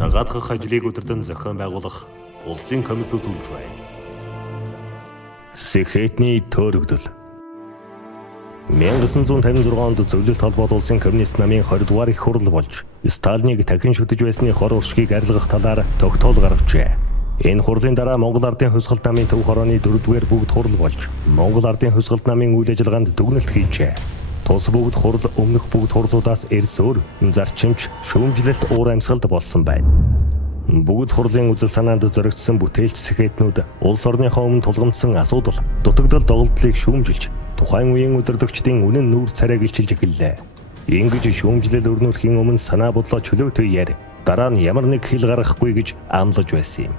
Цагаатгах ажлыг өдөртөн зохион байгуулах улсын комисс үзүүлж байна. Сэхэтний төрөгдөл 1956 онд зөвлөлт холбоот улсын коммунист намын 20 дугаар их хурал болж Сталиныг дахин шүтэж байсны хор уршгийг арилгах талаар тогтоол гаргажээ. Энэ хурлын дараа Монгол Ардын Хувьсгалт намын төв хорооны 4-р бүгд хурал болж Монгол Ардын Хувьсгалт намын үйл ажиллагаанд дүгнэлт хийжээ. Тус бүгд хурал өмнөх бүгд хурлуудаас эрсөөр зарчимч шүүмжлэлт уур амьсгалд болсон байна. Бүгд хурлын үзэл санаанд зоригдсон бүтээлч сэхэтнүүд улс орныхоо өмнө тулгамдсан асуудал, дутагдал доголдлыг шүүмжилж, тухайн үеийн өдөртөгчдийн үнэн нүүр царайг илчилж эхэллээ. Ингэж шүүмжлэл өрнүүлэхийн өмнө санаа бодлоо чөлөөтэй яар, дараа нь ямар нэг хил гаргахгүй гэж амлаж байсан юм.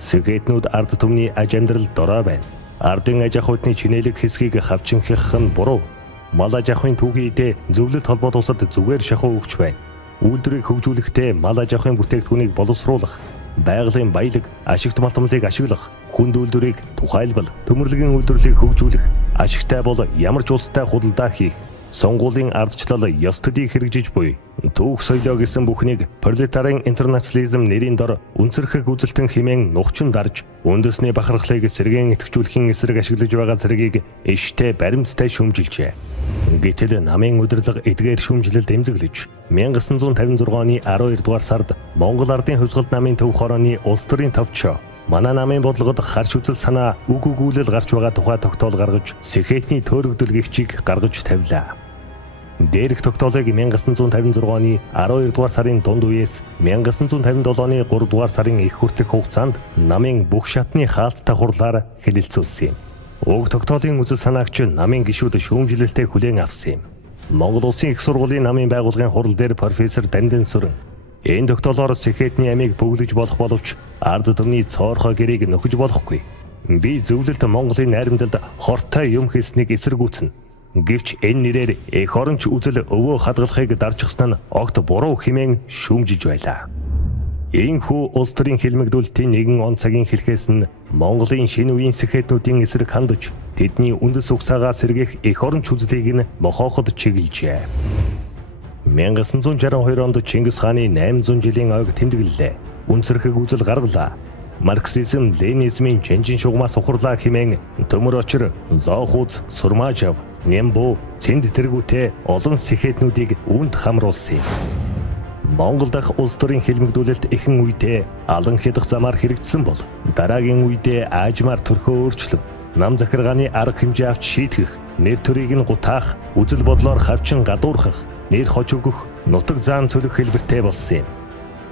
Сэхэтнүүд ард түмний аж амьдрал дорой байна. Ардын аж ахуйны чинэлэг хэсгийг хавчинхих нь буруу. Мал аж ахуйн түүхийдээ зөвлөлт холбоот улсад зүгээр шахуу өгч байна. Үйлдвэрийг хөгжүүлэхдээ мал аж ахуйн бүтээгдэхүүнийг боловсруулах, байгалийн баялаг, ашигт малтмалыг ашиглах, хүнд үйлдвэрийг тухайлбал төмөрлөгийн үйлдвэрлэлийг хөгжүүлэх, ашигтай бол ямар ч улстай худалдаа хийх, сонгуулийн ардчлал ёс төдийг хэрэгжиж буй түүх соёлоо гэсэн бүхнийг пролетарын интернационализм нэрийн дор үнцэрхэг үзэлтэн хэмээн нухчин дарж үндэсний бахархлыг сэргээн идэвхжүүлэхийн эсрэг ашиглаж байгаа зэргийг эштэй баримттай шүүмжилжээ. Гэтэл намын удирдлага эдгээр шүүмжлэлд эмзэглэж 1956 оны 12 дугаар сард Монгол Ардын Хувьсгалт намын төв хорооны улс төрийн товч манай намын бодлогод харш үзэл санаа үг өгүүлэл гарч байгаа тухай тогтоол гаргаж сэхэтний төрөгдөл гихчийг гаргаж тавилаа. Дээрх тогтоолыг 1956 оны 12 дугаар сарын дунд үеэс 1957 оны 3 дугаар сарын их хүртэлх хугацаанд намын бүх шатны хаалттай хурлаар хэлэлцүүлсэн юм. Уг тогтоолын үзэл санаагч намын гишүүд шүүмжлэлтэй хүлээн авсан юм. Монгол Улсын их сургуулийн намын байгууллагын хурал дээр профессор Дандин Сүрэн энэ тогтоолоор сэхэтний амийг бөглөж болох боловч ард түмний цоорхой гэрээг нөхөж болохгүй. Би зөвлөлт Монголын найрамдалд хортой юм хийснийг эсэргүүцнэ. Гэвч энэ нэрээр эх оронч үзэл өвөө хадгалахыг дарчихсан нь огт буруу хэмээн шүүмжиж байлаа. Ийхүү улс төрийн хэлмэгдүүлэлтийн нэгэн он цагийн хэлхээс нь Монголын шинэ үеийн сэхэтнүүдийн эсрэг хандаж тэдний үндэс угсаагаа сэргээх эх оронч үзлийг нь мохооход чиглэжээ. 1962 онд Чингис хааны 800 жилийн ойг тэмдэглэлээ. Үнцэрхэг үзэл гаргалаа. Марксизм, ленинизмын жанжин шугамаас ухарлаа хэмээн төмөр очир, лохуз, сурмаажав, нямбу, цэнд тэргүүтэй олон сэхэтнүүдийг үүнд хамруулсан юм. Монгол дахь улс төрийн хэлмэгдүүлэлт эхэн үедээ алан хядах замаар хэрэгжсэн бол дараагийн үедээ аажмаар төрхөө өөрчлөв. Нам захиргааны арга хэмжээ авч шийтгэх, нэр төрийг нь гутаах, үзэл бодлоор хавчин гадуурхах, нэр хож өгөх, нутаг заан цөлөх хэлбэртэй болсон юм.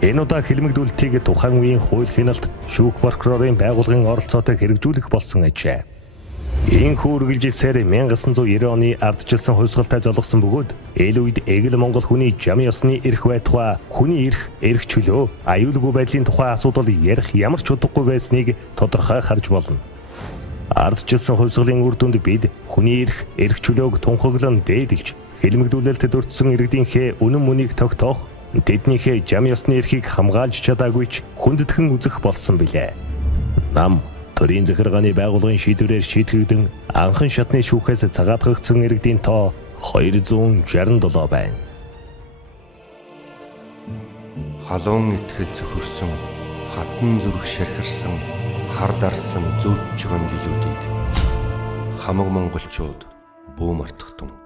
Энэ удаа хэлмэгдүүлэлтийг тухайн үеийн хууль хяналт, шүүх прокурорын байгууллагын оролцоотой хэрэгжүүлэх болсон ажээ. Ийхүү үргэлжилсээр 1990 оны ардчилсан хувьсгалтай золгосон бөгөөд эл үед эгэл Монгол хүний жам ёсны эрх байтугай, хүний эрх чөлөө, аюулгүй байдлын тухай асуудал ярих ямар ч удахгүй байсныг тодорхой харж болно. Ардчилсан хувьсгалын үр дүнд бид хүний эрх чөлөөг тунхаглан дээдэлж, хэлмэгдүүлэлтэд өртсөн иргэдийнхээ үнэн мөнийг тогтоох, тэднийхээ жам ёсны эрхийг хамгаалж чадаагүй ч хүндэтгэн үзэх болсон билээ. Нам төрийн захиргааны байгууллагын шийдвэрээр шийтгэгдэн анхан шатны шүүхээс цагаатгагдсан иргэдийн тоо 267 байна. Халуун итгэл зөхөрсөн, хатан зүрх шархирсан, хар дарсан зөөж чигэн жилүүдийг хамаг монголчууд бүү мартахтун.